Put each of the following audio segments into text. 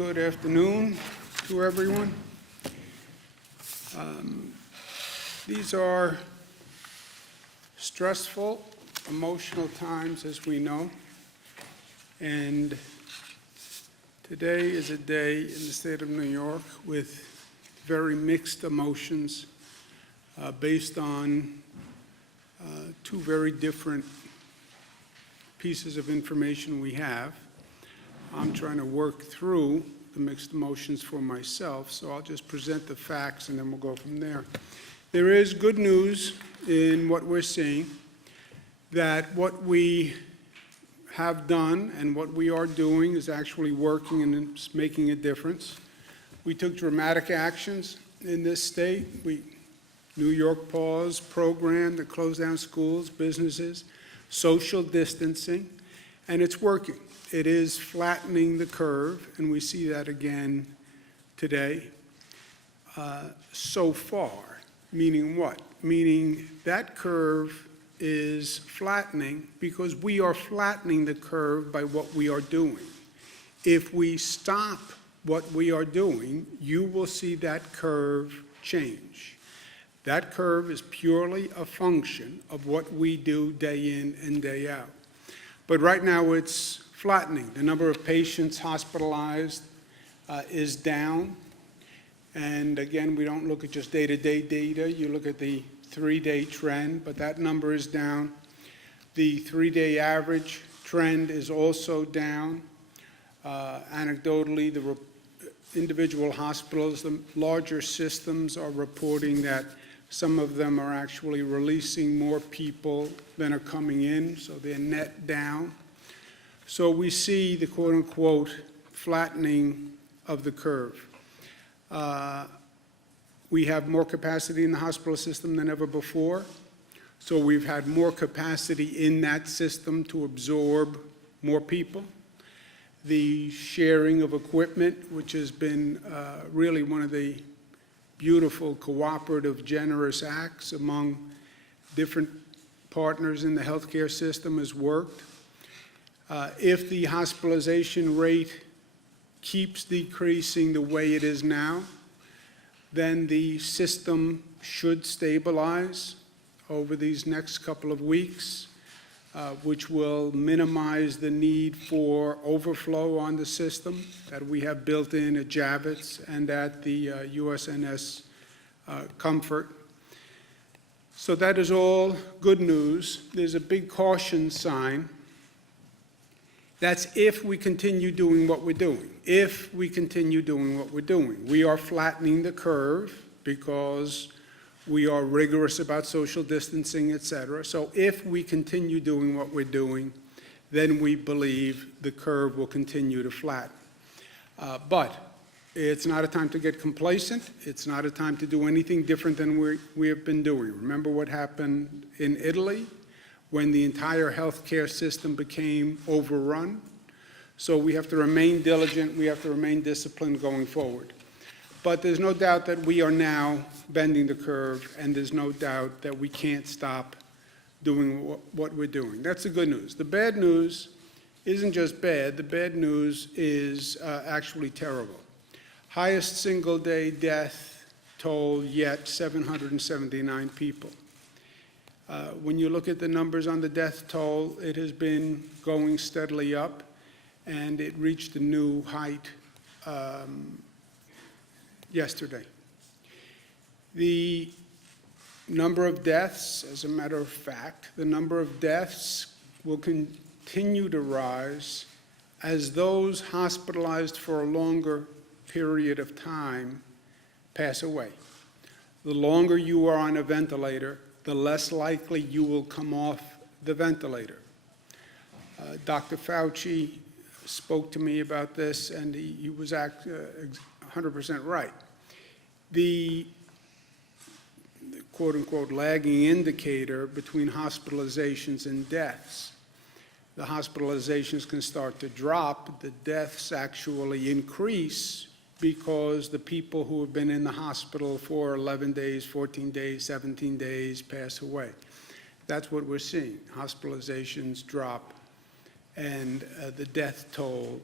Good afternoon to everyone. These are stressful, emotional times, as we know, and today is a day in the state of New York with very mixed emotions based on two very different pieces of information we have. I'm trying to work through the mixed emotions for myself, so I'll just present the facts and then we'll go from there. There is good news in what we're seeing, that what we have done and what we are doing is actually working and it's making a difference. We took dramatic actions in this state. New York Pause program that closed down schools, businesses, social distancing, and it's working. It is flattening the curve, and we see that again today. So far, meaning what? Meaning that curve is flattening because we are flattening the curve by what we are doing. If we stop what we are doing, you will see that curve change. That curve is purely a function of what we do day in and day out. But right now it's flattening. The number of patients hospitalized is down. And again, we don't look at just day-to-day data. You look at the three-day trend, but that number is down. The three-day average trend is also down. Anecdotally, the individual hospitals, the larger systems are reporting that some of them are actually releasing more people than are coming in, so they're net down. So we see the quote-unquote flattening of the curve. We have more capacity in the hospital system than ever before. So we've had more capacity in that system to absorb more people. The sharing of equipment, which has been really one of the beautiful, cooperative, generous acts among different partners in the healthcare system, has worked. If the hospitalization rate keeps decreasing the way it is now, then the system should stabilize over these next couple of weeks, which will minimize the need for overflow on the system that we have built in at Javits and at the USNS Comfort. So that is all good news. There's a big caution sign. That's if we continue doing what we're doing. If we continue doing what we're doing. We are flattening the curve because we are rigorous about social distancing, et cetera. So if we continue doing what we're doing, then we believe the curve will continue to flatten. But it's not a time to get complacent. It's not a time to do anything different than we have been doing. Remember what happened in Italy when the entire healthcare system became overrun? So we have to remain diligent. We have to remain disciplined going forward. But there's no doubt that we are now bending the curve, and there's no doubt that we can't stop doing what we're doing. That's the good news. The bad news isn't just bad. The bad news is actually terrible. Highest single-day death toll yet, 779 people. When you look at the numbers on the death toll, it has been going steadily up, and it reached a new height yesterday. The number of deaths, as a matter of fact, the number of deaths will continue to rise as those hospitalized for a longer period of time pass away. The longer you are on a ventilator, the less likely you will come off the ventilator. Dr. Fauci spoke to me about this, and he was 100% right. The quote-unquote lagging indicator between hospitalizations and deaths. The hospitalizations can start to drop. The deaths actually increase because the people who have been in the hospital for 11 days, 14 days, 17 days pass away. That's what we're seeing. Hospitalizations drop and the death toll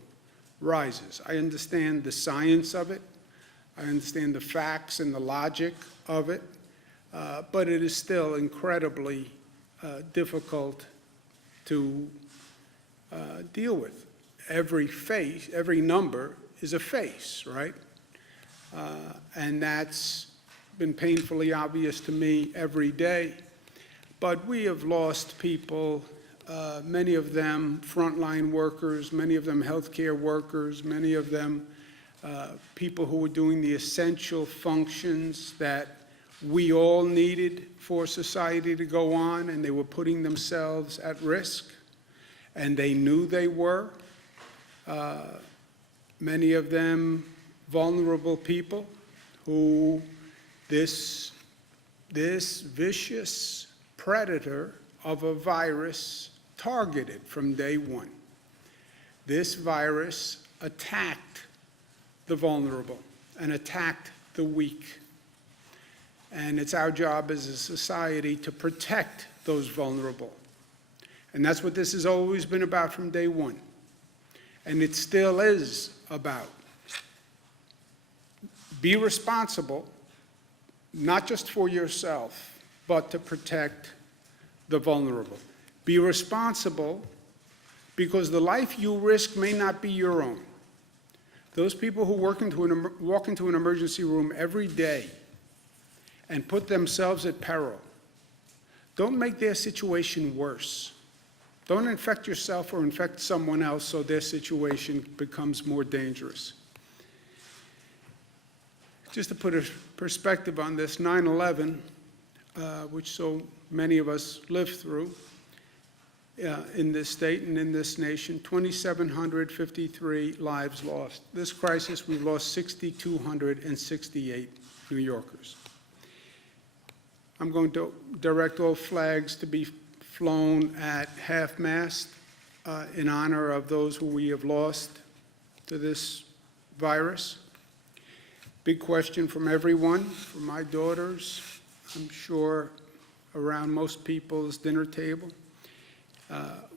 rises. I understand the science of it. I understand the facts and the logic of it, but it is still incredibly difficult to deal with. Every number is a face, right? And that's been painfully obvious to me every day. But we have lost people, many of them frontline workers, many of them healthcare workers, many of them people who were doing the essential functions that we all needed for society to go on, and they were putting themselves at risk, and they knew they were. Many of them vulnerable people who this vicious predator of a virus targeted from day one. This virus attacked the vulnerable and attacked the weak. And it's our job as a society to protect those vulnerable. And that's what this has always been about from day one. And it still is about. Be responsible, not just for yourself, but to protect the vulnerable. Be responsible because the life you risk may not be your own. Those people who walk into an emergency room every day and put themselves at peril, don't make their situation worse. Don't infect yourself or infect someone else so their situation becomes more dangerous. Just to put a perspective on this, 9/11, which so many of us lived through in this state and in this nation, 2,753 lives lost. This crisis, we lost 6,268 New Yorkers. I'm going to direct all flags to be flown at half-mast in honor of those who we have lost to this virus. Big question from everyone, from my daughters, I'm sure around most people's dinner table.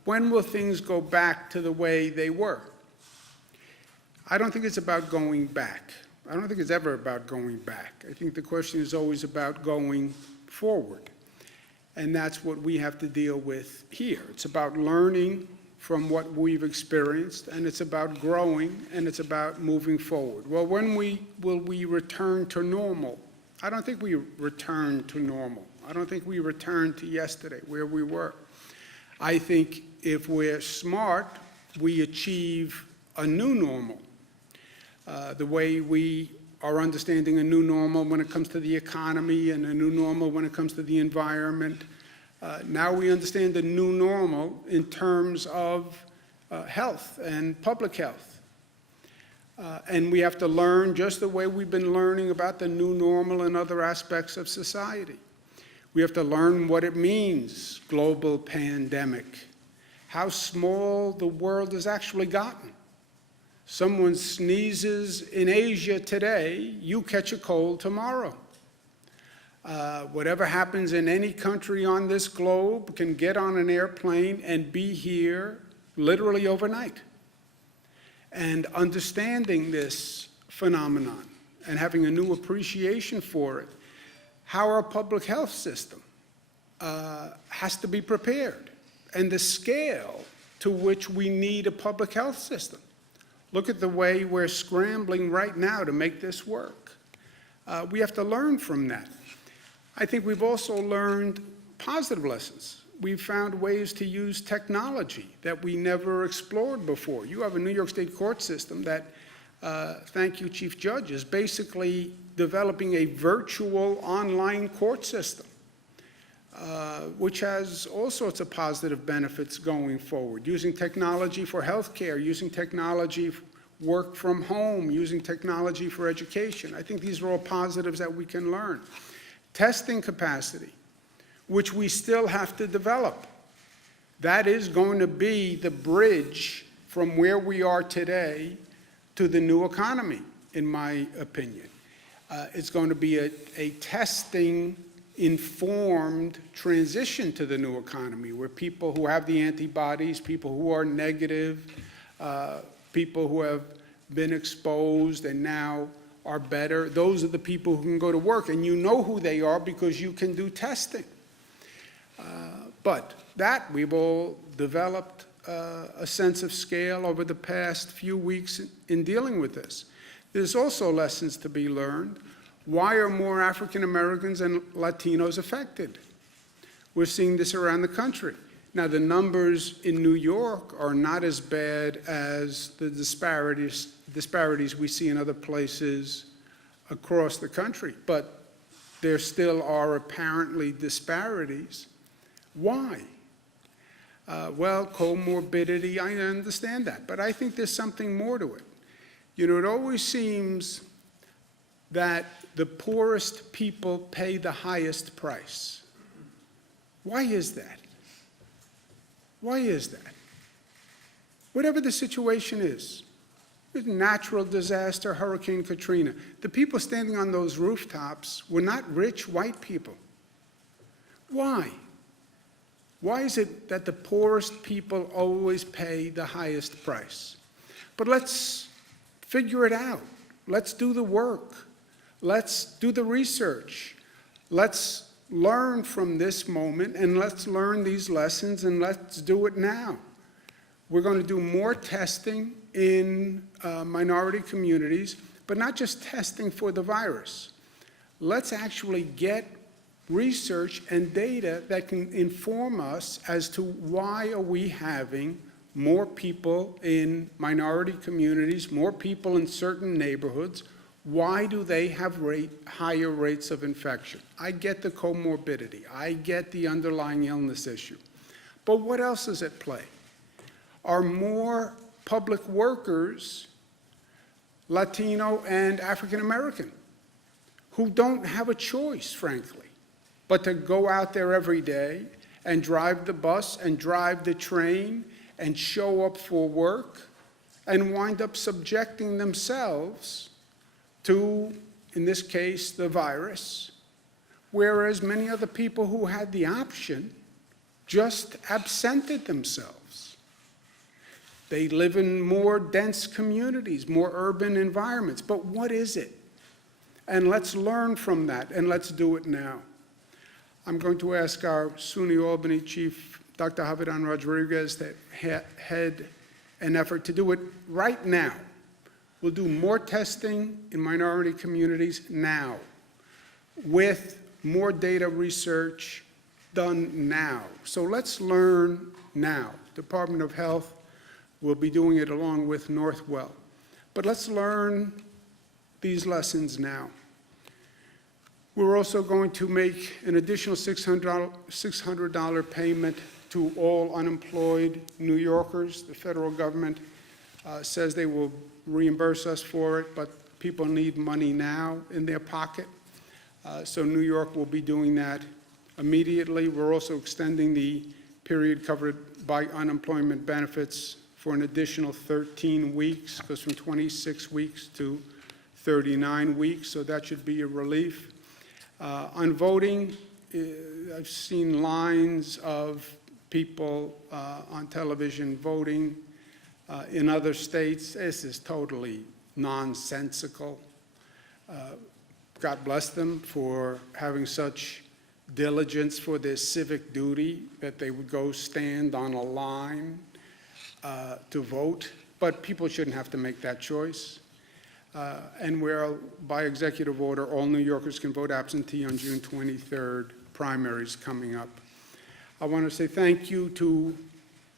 When will things go back to the way they were? I don't think it's about going back. I don't think it's ever about going back. I think the question is always about going forward. And that's what we have to deal with here. It's about learning from what we've experienced, and it's about growing, and it's about moving forward. Well, when will we return to normal? I don't think we return to normal. I don't think we return to yesterday, where we were. I think if we're smart, we achieve a new normal. The way we are understanding a new normal when it comes to the economy and a new normal when it comes to the environment. Now we understand the new normal in terms of health and public health. And we have to learn just the way we've been learning about the new normal in other aspects of society. We have to learn what it means, global pandemic, how small the world has actually gotten. Someone sneezes in Asia today, you catch a cold tomorrow. Whatever happens in any country on this globe can get on an airplane and be here literally overnight. And understanding this phenomenon and having a new appreciation for it, how our public health system has to be prepared, and the scale to which we need a public health system. Look at the way we're scrambling right now to make this work. We have to learn from that. I think we've also learned positive lessons. We've found ways to use technology that we never explored before. You have a New York State court system that, thank you, Chief Judge, is basically developing a virtual online court system, which has all sorts of positive benefits going forward. Using technology for healthcare, using technology work from home, using technology for education. I think these are all positives that we can learn. Testing capacity, which we still have to develop. That is going to be the bridge from where we are today to the new economy, in my opinion. It's going to be a testing-informed transition to the new economy, where people who have the antibodies, people who are negative, people who have been exposed and now are better. Those are the people who can go to work, and you know who they are because you can do testing. But that we've all developed a sense of scale over the past few weeks in dealing with this. There's also lessons to be learned. Why are more African Americans and Latinos affected? We're seeing this around the country. Now, the numbers in New York are not as bad as the disparities we see in other places across the country, but there still are apparently disparities. Why? Well, comorbidity, I understand that, but I think there's something more to it. You know, it always seems that the poorest people pay the highest price. Why is that? Why is that? Whatever the situation is, natural disaster, Hurricane Katrina, the people standing on those rooftops were not rich white people. Why? Why is it that the poorest people always pay the highest price? But let's figure it out. Let's do the work. Let's do the research. Let's learn from this moment, and let's learn these lessons, and let's do it now. We're going to do more testing in minority communities, but not just testing for the virus. Let's actually get research and data that can inform us as to why are we having more people in minority communities, more people in certain neighborhoods. Why do they have higher rates of infection? I get the comorbidity. I get the underlying illness issue. But what else is at play? Are more public workers Latino and African American who don't have a choice, frankly, but to go out there every day and drive the bus and drive the train and show up for work and wind up subjecting themselves to, in this case, the virus, whereas many other people who had the option just absented themselves. They live in more dense communities, more urban environments. But what is it? And let's learn from that, and let's do it now. I'm going to ask our SUNY Albany Chief, Dr. Javidan Rodriguez, to head an effort to do it right now. We'll do more testing in minority communities now, with more data research done now. So let's learn now. Department of Health will be doing it along with Northwell. But let's learn these lessons now. We're also going to make an additional $600 payment to all unemployed New Yorkers. The federal government says they will reimburse us for it, but people need money now in their pocket. So New York will be doing that immediately. We're also extending the period covered by unemployment benefits for an additional 13 weeks, goes from 26 weeks to 39 weeks, so that should be a relief. On voting, I've seen lines of people on television voting in other states. This is totally nonsensical. God bless them for having such diligence for their civic duty that they would go stand on a line to vote, but people shouldn't have to make that choice. And where, by executive order, all New Yorkers can vote absentee on June 23rd, primaries coming up. I want to say thank you to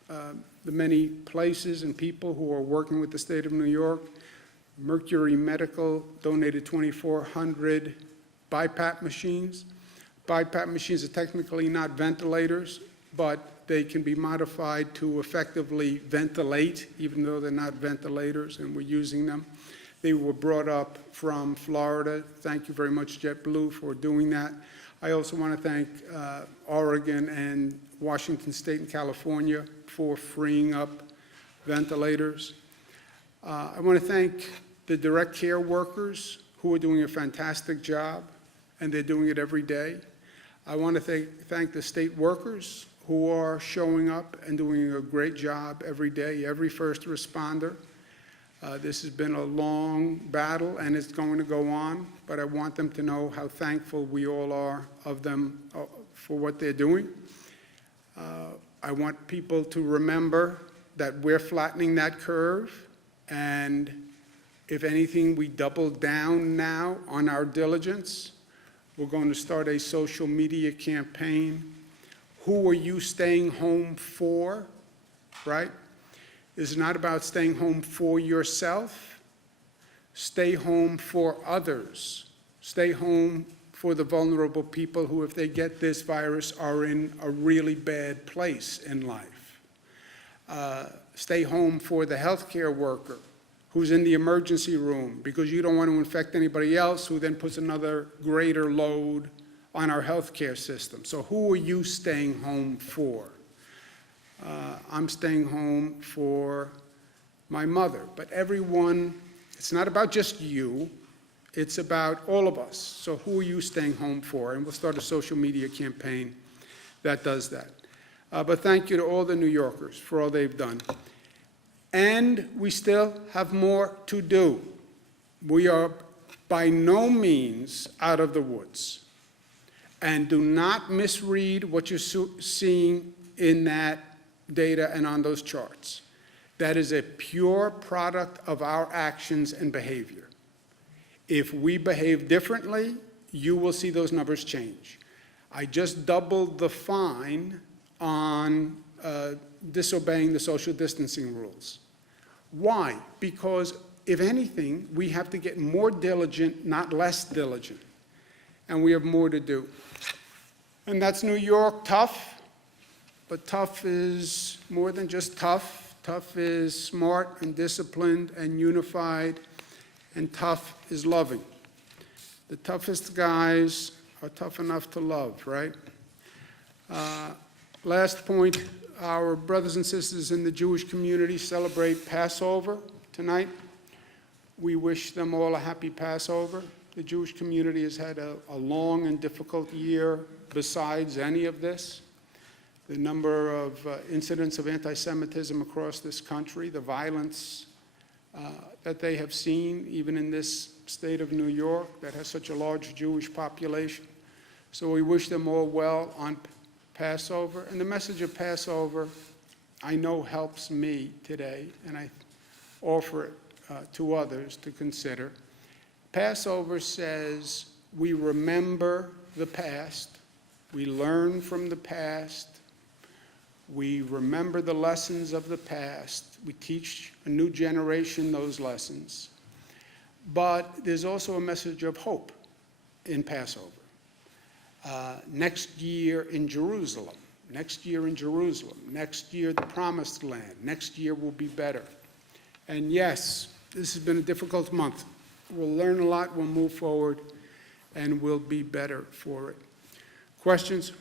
the many places and people who are working with the state of New York. Mercury Medical donated 2,400 BiPAP machines. BiPAP machines are technically not ventilators, but they can be modified to effectively ventilate, even though they're not ventilators, and we're using them. They were brought up from Florida. Thank you very much, JetBlue, for doing that. I also want to thank Oregon and Washington State and California for freeing up ventilators. I want to thank the direct care workers who are doing a fantastic job, and they're doing it every day. I want to thank the state workers who are showing up and doing a great job every day, every first responder. This has been a long battle, and it's going to go on, but I want them to know how thankful we all are of them for what they're doing. I want people to remember that we're flattening that curve, and if anything, we double down now on our diligence. We're going to start a social media campaign. Who are you staying home for, right? It's not about staying home for yourself. Stay home for others. Stay home for the vulnerable people who, if they get this virus, are in a really bad place in life. Stay home for the healthcare worker who's in the emergency room because you don't want to infect anybody else, who then puts another greater load on our healthcare system. So who are you staying home for? I'm staying home for my mother, but everyone, it's not about just you, it's about all of us. So who are you staying home for? And we'll start a social media campaign that does that. But thank you to all the New Yorkers for all they've done. And we still have more to do. We are by no means out of the woods. And do not misread what you're seeing in that data and on those charts. That is a pure product of our actions and behavior. If we behave differently, you will see those numbers change. I just doubled the fine on disobeying the social distancing rules. Why? Because if anything, we have to get more diligent, not less diligent. And we have more to do. And that's New York, tough. But tough is more than just tough. Tough is smart and disciplined and unified. And tough is loving. The toughest guys are tough enough to love, right? Last point, our brothers and sisters in the Jewish community celebrate Passover tonight. We wish them all a happy Passover. The Jewish community has had a long and difficult year besides any of this. The number of incidents of anti-Semitism across this country, the violence that they have seen, even in this state of New York that has such a large Jewish population. So we wish them all well on Passover. And the message of Passover, I know, helps me today, and I offer it to others to consider. Passover says we remember the past, we learn from the past, we remember the lessons of the past, we teach a new generation those lessons. But there's also a message of hope in Passover. Next year in Jerusalem, next year in Jerusalem, next year the Promised Land, next year will be better. And yes, this has been a difficult month. We'll learn a lot, we'll move forward, and we'll be better for it. Questions?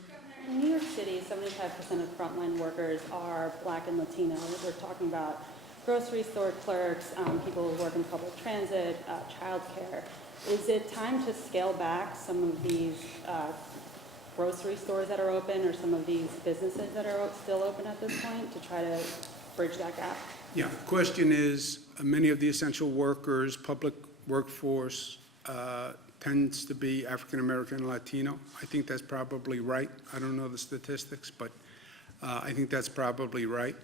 In New York City, 75% of frontline workers are Black and Latino. We're talking about grocery store clerks, people who work in public transit, childcare. Is it time to scale back some of these grocery stores that are open, or some of these businesses that are still open at this point, to try to bridge that gap? Yeah, the question is, many of the essential workers, public workforce, tends to be African American and Latino. I think that's probably right. I don't know the statistics, but I think that's probably right.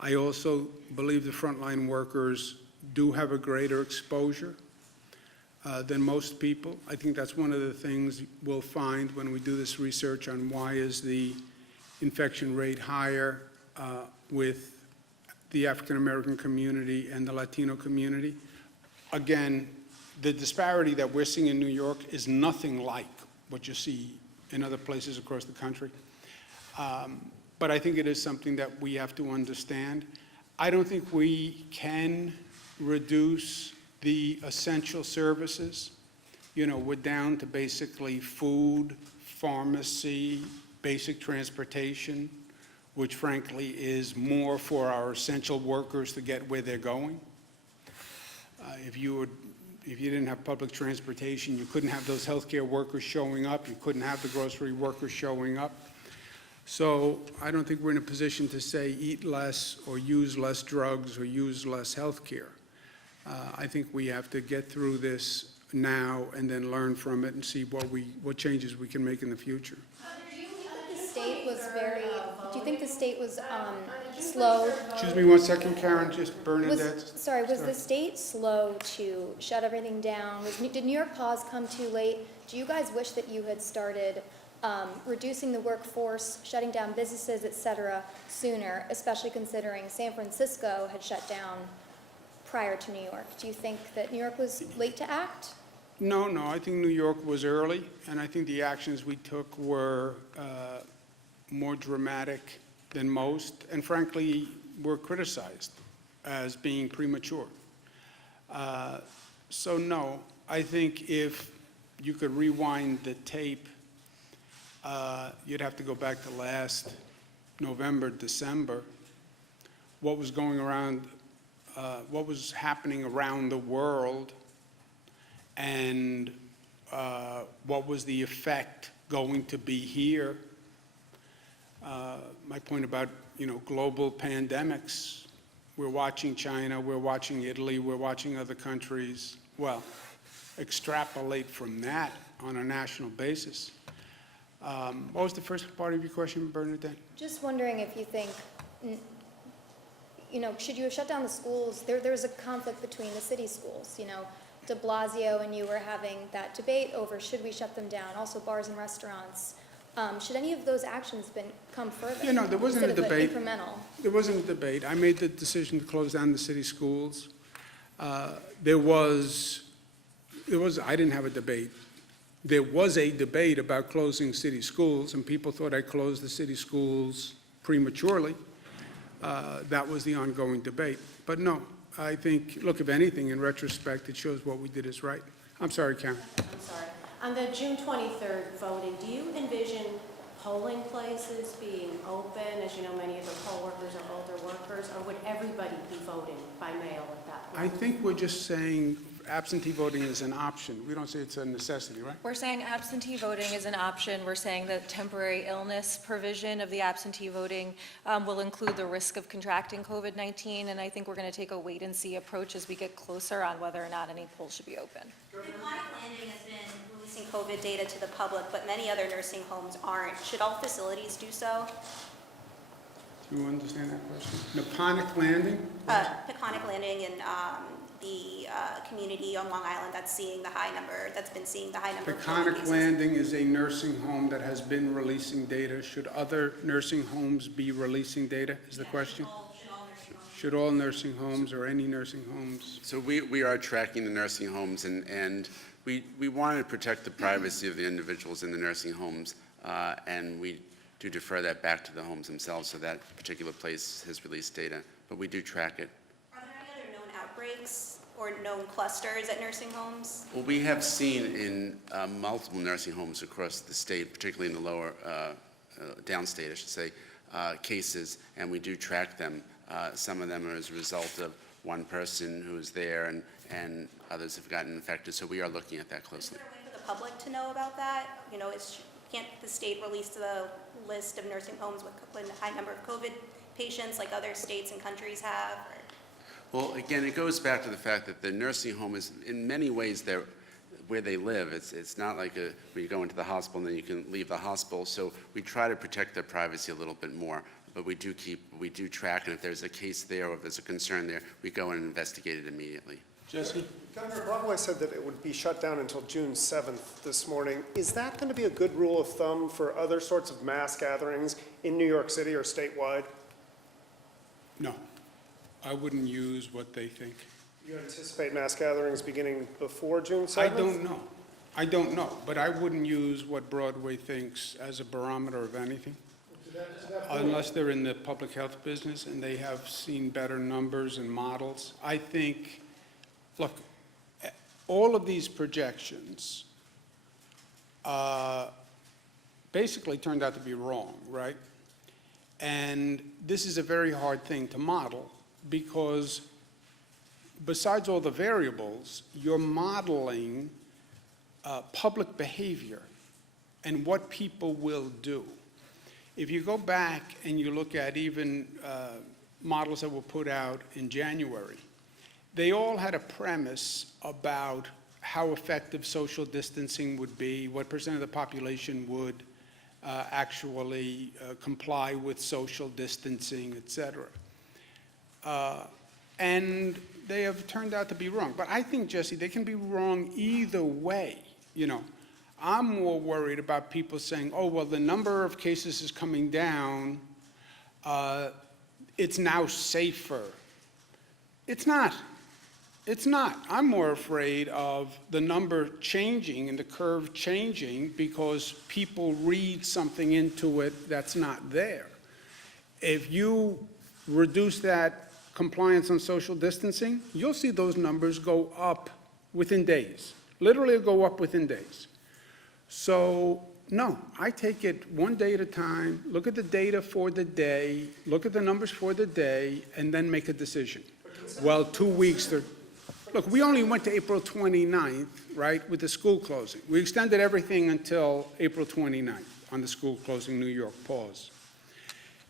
I also believe the frontline workers do have a greater exposure than most people. I think that's one of the things we'll find when we do this research on why is the infection rate higher with the African American community and the Latino community. Again, the disparity that we're seeing in New York is nothing like what you see in other places across the country. But I think it is something that we have to understand. I don't think we can reduce the essential services. You know, we're down to basically food, pharmacy, basic transportation, which frankly is more for our essential workers to get where they're going. If you didn't have public transportation, you couldn't have those healthcare workers showing up, you couldn't have the grocery workers showing up. So I don't think we're in a position to say eat less or use less drugs or use less healthcare. I think we have to get through this now and then learn from it and see what changes we can make in the future. Do you think the state was slow? Excuse me one second, Karen, just Bernadette. Was the state slow to shut everything down? Did New York Pause come too late? Do you guys wish that you had started reducing the workforce, shutting down businesses, et cetera, sooner, especially considering San Francisco had shut down prior to New York? Do you think that New York was late to act? No, I think New York was early, and I think the actions we took were more dramatic than most, and frankly, were criticized as being premature. So no, I think if you could rewind the tape, you'd have to go back to last November, December, what was going around, what was happening around the world, and what was the effect going to be here. My point about, global pandemics, we're watching China, we're watching Italy, we're watching other countries. Well, extrapolate from that on a national basis. What was the first part of your question, Bernadette? Just wondering if you think, should you have shut down the schools? There's a conflict between the city schools, De Blasio and you were having that debate over should we shut them down, also bars and restaurants. Should any of those actions come further? There wasn't a instead of debate. Incremental? There wasn't a debate. I made the decision to close down the city schools. I didn't have a debate. There was a debate about closing city schools, and people thought I closed the city schools prematurely. That was the ongoing debate. But no, I think, look, if anything, in retrospect, it shows what we did is right. I'm sorry, Karen. I'm sorry. On the June 23rd voting, do you envision polling places being open? As you know, many of the poll workers are older workers, or would everybody be voting by mail at that point? I think we're just saying absentee voting is an option. We don't say it's a necessity, right? We're saying absentee voting is an option. We're saying that temporary illness provision of the absentee voting will include the risk of contracting COVID-19, and I think we're going to take a wait-and-see approach as we get closer on whether or not any polls should be open. Peconic Landing has been releasing COVID data to the public, but many other nursing homes aren't. Should all facilities do so? Do you understand that question? Naponic Landing? Peconic Landing in the community on Long Island that's been seeing the high number of COVID Peconic cases. Landing is a nursing home that has been releasing data. Should other nursing homes be releasing data, is the question? Should all nursing homes or any nursing homes? So we are tracking the nursing homes, and we want to protect the privacy of the individuals in the nursing homes, and we do defer that back to the homes themselves, so that particular place has released data, but we do track it. Are there any other known outbreaks or known clusters at nursing homes? Well, we have seen in multiple nursing homes across the state, particularly in the lower, downstate, I should say, cases, and we do track them. Some of them are as a result of one person who is there, and others have gotten infected, so we are looking at that closely. Is there a way for the public to know about that? Can't the state release the list of nursing homes with a high number of COVID patients like other states and countries have? Well, again, it goes back to the fact that the nursing home is, in many ways, where they live. It's not like where you go into the hospital and then you can leave the hospital. So we try to protect their privacy a little bit more. But we do track, and if there's a case there or if there's a concern there, we go in and investigate it immediately. Jesse? Governor Broadway said that it would be shut down until June 7th this morning. Is that going to be a good rule of thumb for other sorts of mass gatherings in New York City or statewide? No, I wouldn't use what they think. You anticipate mass gatherings beginning before June 7th? I don't know, but I wouldn't use what Broadway thinks as a barometer of anything. Unless they're in the public health business and they have seen better numbers and models. I think, look, all of these projections basically turned out to be wrong, right? And this is a very hard thing to model because besides all the variables, you're modeling public behavior and what people will do. If you go back and you look at even models that were put out in January, they all had a premise about how effective social distancing would be, what percent of the population would actually comply with social distancing, et cetera. And they have turned out to be wrong. But I think, Jesse, they can be wrong either way. You know, I'm more worried about people saying, oh, well, the number of cases is coming down, it's now safer. It's not. It's not. I'm more afraid of the number changing and the curve changing because people read something into it that's not there. If you reduce that compliance on social distancing, you'll see those numbers go up within days. Literally go up within days. So, no, I take it one day at a time, look at the data for the day, look at the numbers for the day, and then make a decision. Well, 2 weeks, look, we only went to April 29th, right, with the school closing. We extended everything until April 29th on the school closing, New York pause.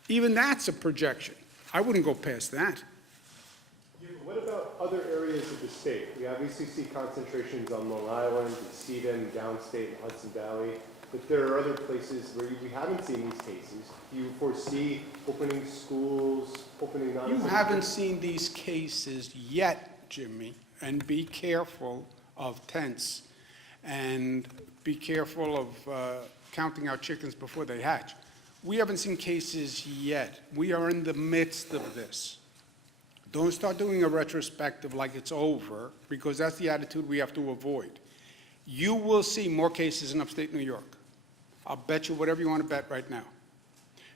Even that's a projection. I wouldn't go past that. Yeah, but what about other areas of the state? We obviously see concentrations on Long Island, Eden, downstate, and Hudson Valley, but there are other places where we haven't seen these cases. Do you foresee opening schools, opening non- You haven't seen these cases yet, Jimmy, and be careful of tense, and be careful of counting our chickens before they hatch. We haven't seen cases yet. We are in the midst of this. Don't start doing a retrospective like it's over, because that's the attitude we have to avoid. You will see more cases in upstate New York. I'll bet you whatever you want to bet right now.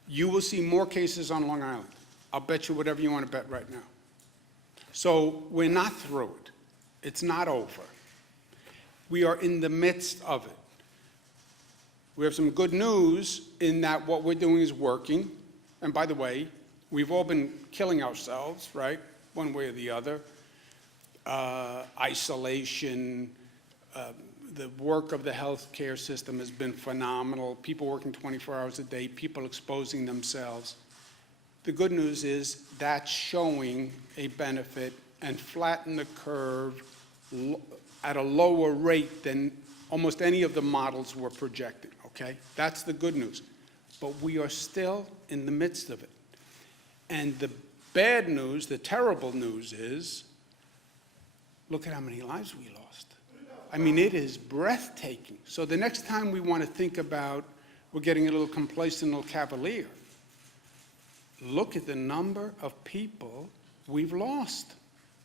You will see more cases on Long Island. I'll bet you whatever you want to bet right now. So we're not through it. It's not over. We are in the midst of it. We have some good news in that what we're doing is working. And by the way, we've all been killing ourselves, right? One way or the other. Isolation, the work of the healthcare system has been phenomenal. People working 24 hours a day, people exposing themselves. The good news is that's showing a benefit and flatten the curve at a lower rate than almost any of the models were projecting, okay? That's the good news. But we are still in the midst of it. And the bad news, the terrible news is, look at how many lives we lost. I mean, it is breathtaking. So the next time we want to think about, we're getting a little complacent, a little cavalier, look at the number of people we've lost.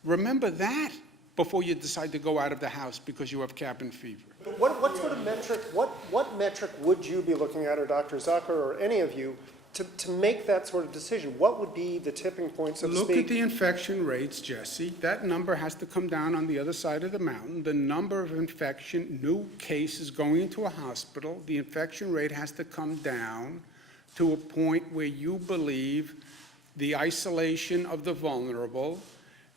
Remember that before you decide to go out of the house because you have cabin fever. But what sort of metric, what metric would you be looking at, or Dr. Zucker, or any of you, to make that sort of decision? What would be the tipping point, so to speak? Look at the infection rates, Jesse. That number has to come down on the other side of the mountain. The number of new cases going into a hospital, the infection rate has to come down to a point where you believe the isolation of the vulnerable,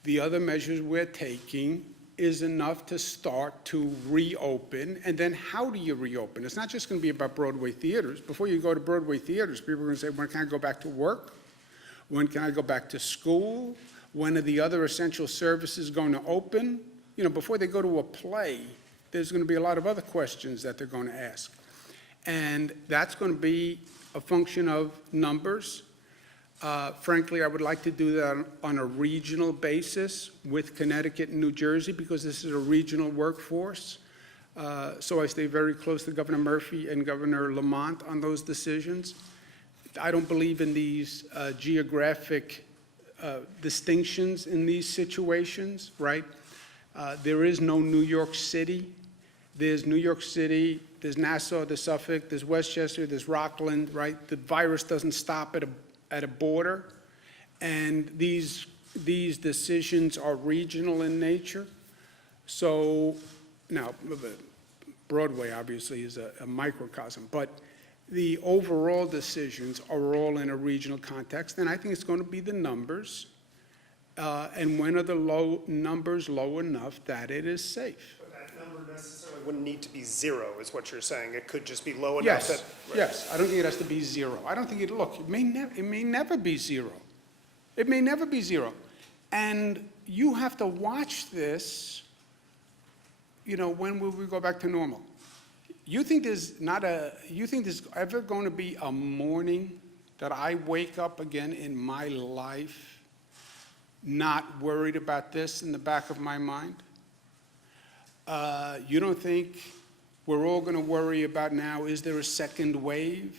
the other measures we're taking, is enough to start to reopen. And then how do you reopen? It's not just going to be about Broadway theaters. Before you go to Broadway theaters, people are going to say, when can I go back to work? When can I go back to school? When are the other essential services going to open? You know, before they go to a play, there's going to be a lot of other questions that they're going to ask. And that's going to be a function of numbers. Frankly, I would like to do that on a regional basis with Connecticut and New Jersey, because this is a regional workforce. So I stay very close to Governor Murphy and Governor Lamont on those decisions. I don't believe in these geographic distinctions in these situations, right? There is no New York City. There's New York City, there's Nassau, there's Suffolk, there's Westchester, there's Rockland, right? The virus doesn't stop at a border, and these decisions are regional in nature. So now, Broadway obviously is a microcosm, but the overall decisions are all in a regional context, and I think it's going to be the numbers, and when are the numbers low enough that it is safe? But that number necessarily wouldn't need to be zero, is what you're saying. It could just be low enough Yes, that... yes, I don't think it has to be zero. I don't think it may never be zero. It may never be zero. And you have to watch this, when will we go back to normal? You think there's ever going to be a morning that I wake up again in my life not worried about this in the back of my mind? You don't think we're all going to worry about now, is there a second wave?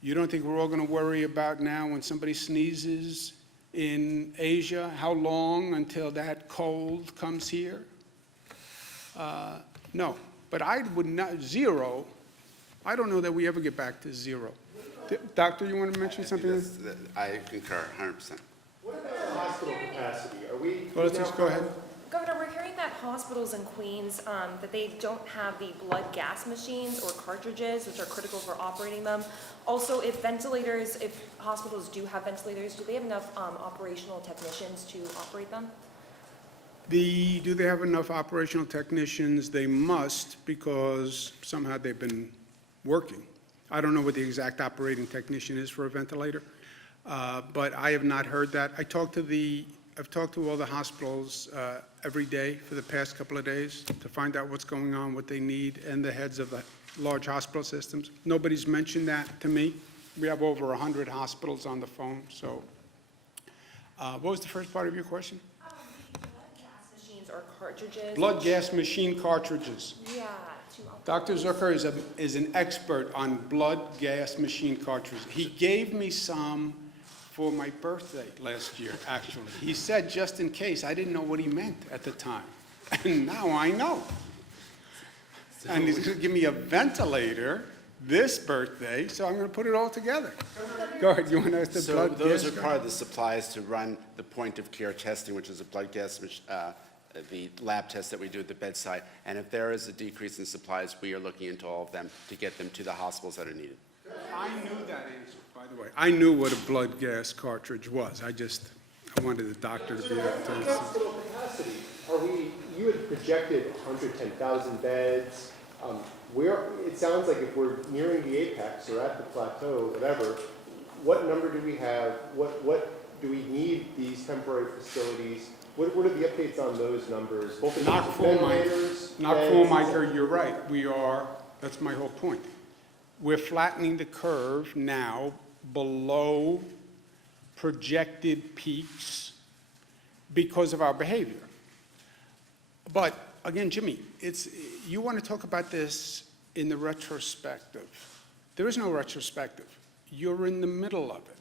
You don't think we're all going to worry about now when somebody sneezes in Asia, how long until that cold comes here? No, but I would not, zero, I don't know that we ever get back to zero. Doctor, you want to mention something? I concur 100%. What about the hospital capacity? Are we? Well, let's just go ahead. Governor, we're hearing that hospitals in Queens, that they don't have the blood gas machines or cartridges, which are critical for operating them. Also, if hospitals do have ventilators, do they have enough operational technicians to operate them? Do they have enough operational technicians? They must, because somehow they've been working. I don't know what the exact operating technician is for a ventilator, but I have not heard that. I've talked to all the hospitals every day for the past couple of days to find out what's going on, what they need, and the heads of the large hospital systems. Nobody's mentioned that to me. We have over 100 hospitals on the phone, so. What was the first part of your question? Blood gas machines or cartridges? Blood gas machine cartridges. Yeah. to operate. Dr. Zucker is an expert on blood gas machine cartridges. He gave me some for my birthday last year, actually. He said, just in case. I didn't know what he meant at the time. And now I know. And he's going to give me a ventilator this birthday, so I'm going to put it all together. Go ahead, you want to ask the So blood those gas? are part of the supplies to run the point-of-care testing, which is a blood gas, the lab test that we do at the bedside. And if there is a decrease in supplies, we are looking into all of them to get them to the hospitals that are needed. I knew that answer, by the way. I knew what a blood gas cartridge was. I wanted the doctor to be able to. Hospital capacity, you had projected 110,000 beds. It sounds like if we're nearing the apex or at the plateau, whatever, what number do we have? What do we need these temporary facilities? What are the updates on those numbers? Both in terms of ventilators, beds? You're right. That's my whole point. We're flattening the curve now below projected peaks because of our behavior. But again, Jimmy, you want to talk about this in the retrospective. There is no retrospective. You're in the middle of it.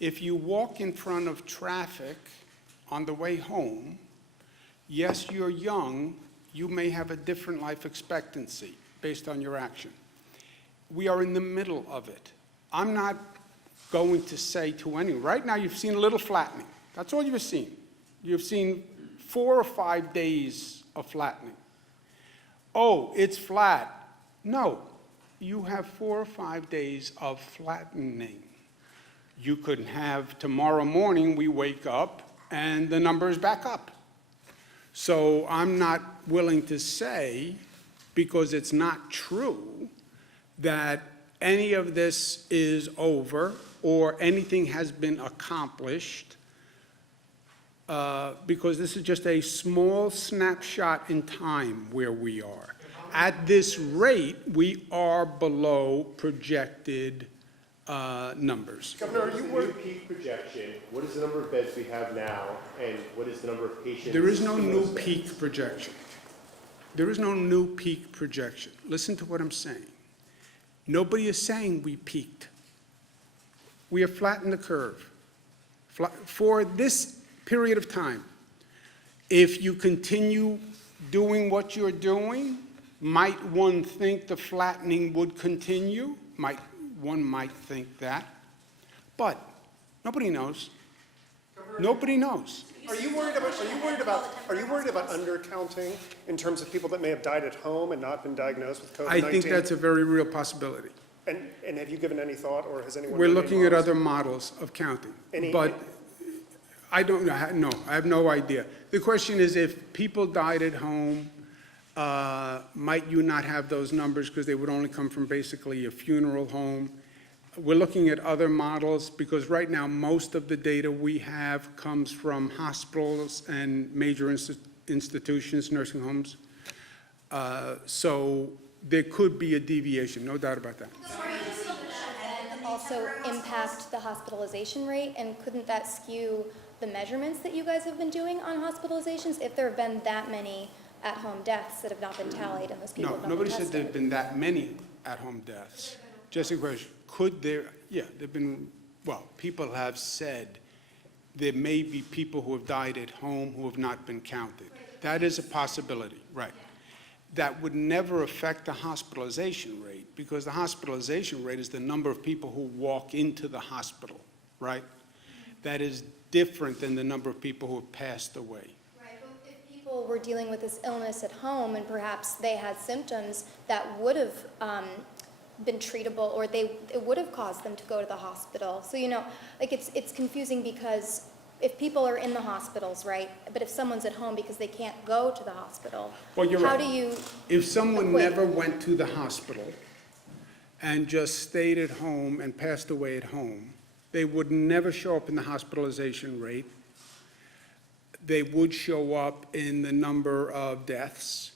If you walk in front of traffic on the way home, yes, you're young, you may have a different life expectancy based on your action. We are in the middle of it. I'm not going to say to anyone, right now you've seen a little flattening. That's all you've seen. You've seen 4 or 5 days of flattening. Oh, it's flat. No, you have 4 or 5 days of flattening. You could have tomorrow morning we wake up and the number is back up. So I'm not willing to say, because it's not true, that any of this is over or anything has been accomplished, because this is just a small snapshot in time where we are. At this rate, we are below projected numbers. Governor, are you worried? Peak projection, what is the number of beds we have now, and what is the number of patients? There is no in new those beds? peak projection. There is no new peak projection. Listen to what I'm saying. Nobody is saying we peaked. We have flattened the curve for this period of time. If you continue doing what you're doing, might one think the flattening would continue? One might think that. But nobody knows. Nobody knows. Are you worried about undercounting in terms of people that may have died at home and not been diagnosed with COVID-19? I think that's a very real possibility. And have you given any thought, or has anyone? We're done any looking at models? other models of counting. Any- But I don't know, no, I have no idea. The question is, if people died at home, might you not have those numbers because they would only come from basically a funeral home? We're looking at other models because right now, most of the data we have comes from hospitals and major institutions, nursing homes. So there could be a deviation, no doubt about that. Also impact the hospitalization rate, and couldn't that skew the measurements that you guys have been doing on hospitalizations if there have been that many at-home deaths that have not been tallied and those people No, have not nobody been said there tested? have been that many at-home deaths. Just a question, could there, yeah, there've been, well, people have said there may be people who have died at home who have not been counted. That is a possibility, right. That would never affect the hospitalization rate, because the hospitalization rate is the number of people who walk into the hospital, right? That is different than the number of people who have passed away. Right, but if people were dealing with this illness at home and perhaps they had symptoms that would have been treatable, or it would have caused them to go to the hospital. So, like it's confusing because if people are in the hospitals, right, but if someone's at home because they can't go to the hospital, Well, you're how right. do you? If someone equate? never went to the hospital and just stayed at home and passed away at home, they would never show up in the hospitalization rate. They would show up in the number of deaths.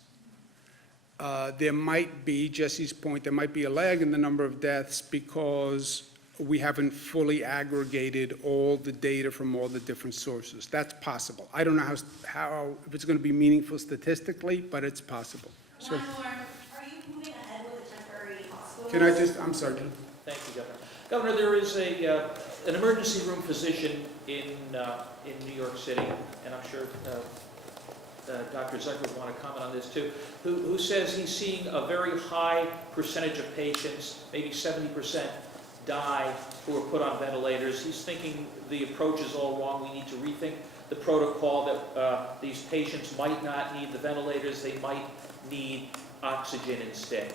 There might be, Jesse's point, there might be a lag in the number of deaths because we haven't fully aggregated all the data from all the different sources. That's possible. I don't know if it's going to be meaningful statistically, but it's possible. So, One more, are you moving ahead with a temporary hospital? can I just, I'm sorry, Jim. Thank you, Governor. Governor, there is an emergency room physician in New York City, and I'm sure Dr. Zucker would want to comment on this too, who says he's seeing a very high percentage of patients, maybe 70%, die who are put on ventilators. He's thinking the approach is all wrong. We need to rethink the protocol, that these patients might not need the ventilators. They might need oxygen instead.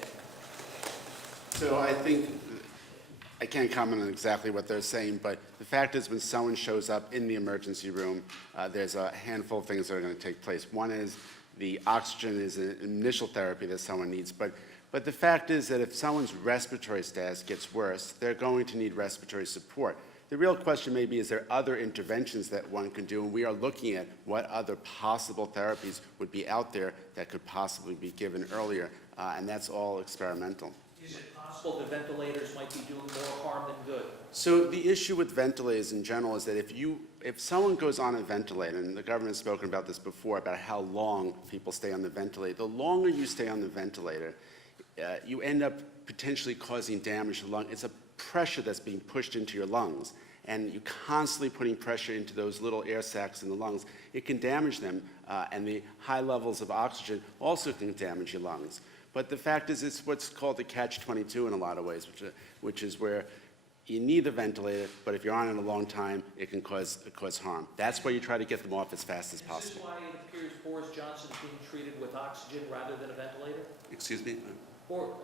So I think, I can't comment on exactly what they're saying, but the fact is when someone shows up in the emergency room, there's a handful of things that are going to take place. One is the oxygen is an initial therapy that someone needs, but the fact is that if someone's respiratory status gets worse, they're going to need respiratory support. The real question may be, is there other interventions that one can do? And we are looking at what other possible therapies would be out there that could possibly be given earlier, and that's all experimental. Is it possible the ventilators might be doing more harm than good? So the issue with ventilators in general is that if someone goes on a ventilator, and the government's spoken about this before, about how long people stay on the ventilator, the longer you stay on the ventilator, you end up potentially causing damage to the lung. It's a pressure that's being pushed into your lungs, and you're constantly putting pressure into those little air sacs in the lungs. It can damage them, and the high levels of oxygen also can damage your lungs. But the fact is, it's what's called the catch-22 in a lot of ways, which is where you need the ventilator, but if you're on it a long time, it can cause harm. That's why you try to get them off as fast as possible. Is this why it appears Boris Johnson is being treated with oxygen rather than a ventilator? Excuse me? Or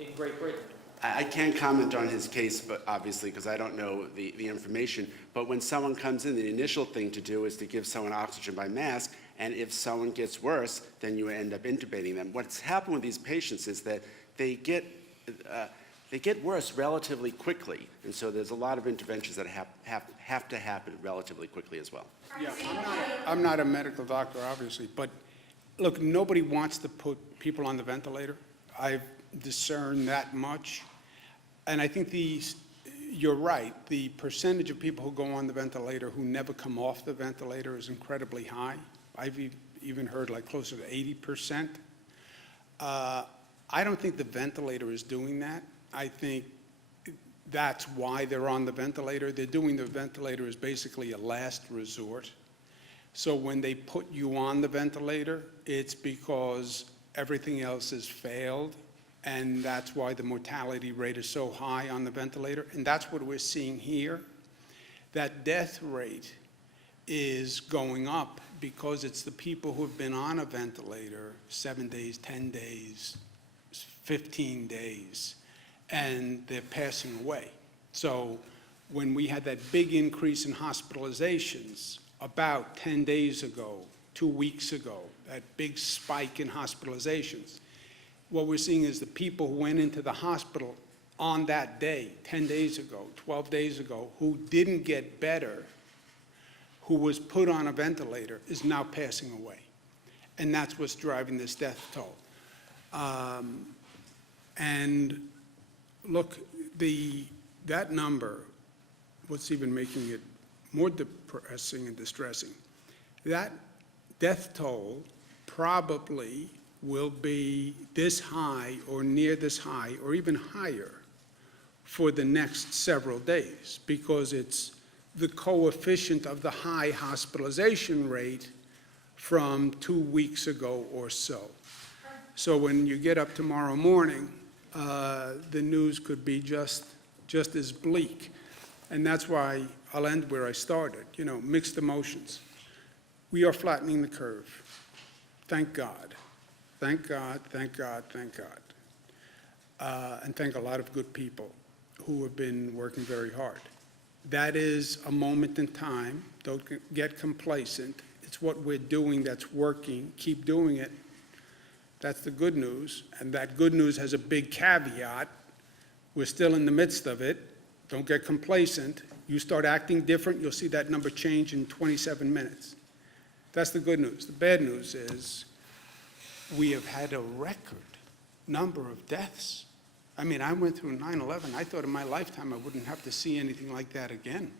in Great Britain? I can't comment on his case, but obviously, because I don't know the information. But when someone comes in, the initial thing to do is to give someone oxygen by mask, and if someone gets worse, then you end up intubating them. What's happened with these patients is that they get worse relatively quickly, and so there's a lot of interventions that have to happen relatively quickly as well. Yeah, I'm not a medical doctor, obviously, but look, nobody wants to put people on the ventilator. I've discerned that much. And I think you're right, the percentage of people who go on the ventilator who never come off the ventilator is incredibly high. I've even heard like closer to 80%. I don't think the ventilator is doing that. I think that's why they're on the ventilator. They're doing the ventilator as basically a last resort. So when they put you on the ventilator, it's because everything else has failed, and that's why the mortality rate is so high on the ventilator. And that's what we're seeing here. That death rate is going up because it's the people who have been on a ventilator 7 days, 10 days, 15 days, and they're passing away. So when we had that big increase in hospitalizations about 10 days ago, 2 weeks ago, that big spike in hospitalizations, what we're seeing is the people who went into the hospital on that day, 10 days ago, 12 days ago, who didn't get better, who was put on a ventilator, is now passing away. And that's what's driving this death toll. And look, that number, what's even making it more depressing and distressing, that death toll probably will be this high or near this high or even higher for the next several days, because it's the coefficient of the high hospitalization rate from 2 weeks ago or so. So when you get up tomorrow morning, the news could be just as bleak. And that's why I'll end where I started, mixed emotions. We are flattening the curve. Thank God. Thank God, thank God, thank God. And thank a lot of good people who have been working very hard. That is a moment in time. Don't get complacent. It's what we're doing that's working. Keep doing it. That's the good news. And that good news has a big caveat. We're still in the midst of it. Don't get complacent. You start acting different, you'll see that number change in 27 minutes. That's the good news. The bad news is we have had a record number of deaths. I mean, I went through 9/11. I thought in my lifetime I wouldn't have to see anything like that again.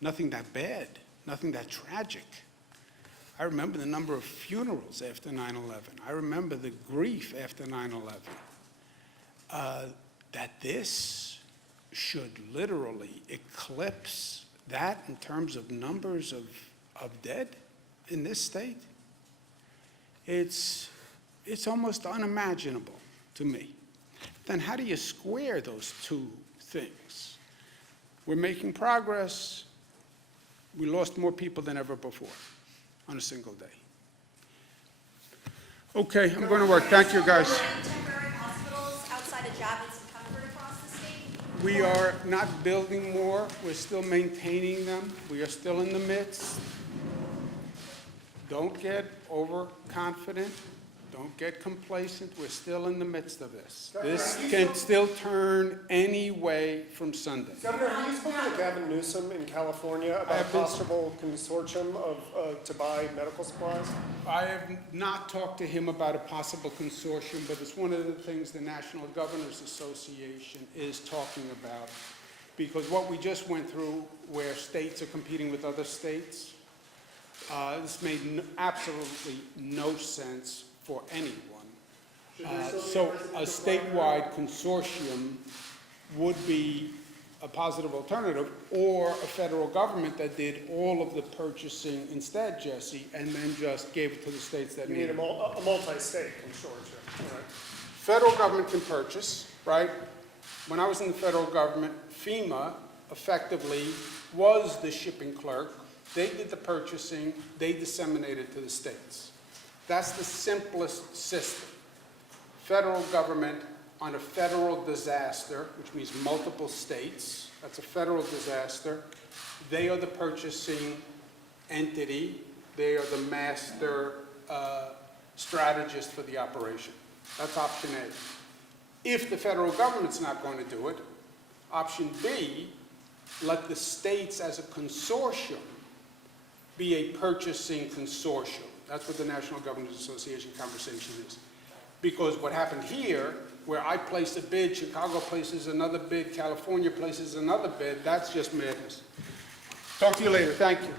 Nothing that bad, nothing that tragic. I remember the number of funerals after 9/11. I remember the grief after 9/11. That this should literally eclipse that in terms of numbers of dead in this state, it's almost unimaginable to me. Then how do you square those two things? We're making progress. We lost more people than ever before on a single day. Okay, I'm going to work. Thank you, guys. Temporary hospitals outside of job needs and comfort across the state? We are not building more. We're still maintaining them. We are still in the midst. Don't get overconfident. Don't get complacent. We're still in the midst of this. This can still turn any way from Sunday. Governor, have you spoken to Gavin Newsom in California about a possible consortium to buy medical supplies? I have not talked to him about a possible consortium, but it's one of the things the National Governors Association is talking about. Because what we just went through, where states are competing with other states, this made absolutely no sense for anyone. So a statewide consortium would be a positive alternative, or a federal government that did all of the purchasing instead, Jesse, and then just gave it to the states that You need need it. a multi-state consortium, right? Federal government can purchase, right? When I was in the federal government, FEMA effectively was the shipping clerk. They did the purchasing, they disseminated to the states. That's the simplest system. Federal government on a federal disaster, which means multiple states, that's a federal disaster. They are the purchasing entity. They are the master strategist for the operation. That's option A. If the federal government's not going to do it, option B, let the states as a consortium be a purchasing consortium. That's what the National Governors Association conversation is. Because what happened here, where I place a bid, Chicago places another bid, California places another bid, that's just madness. Talk to you later. Thank you.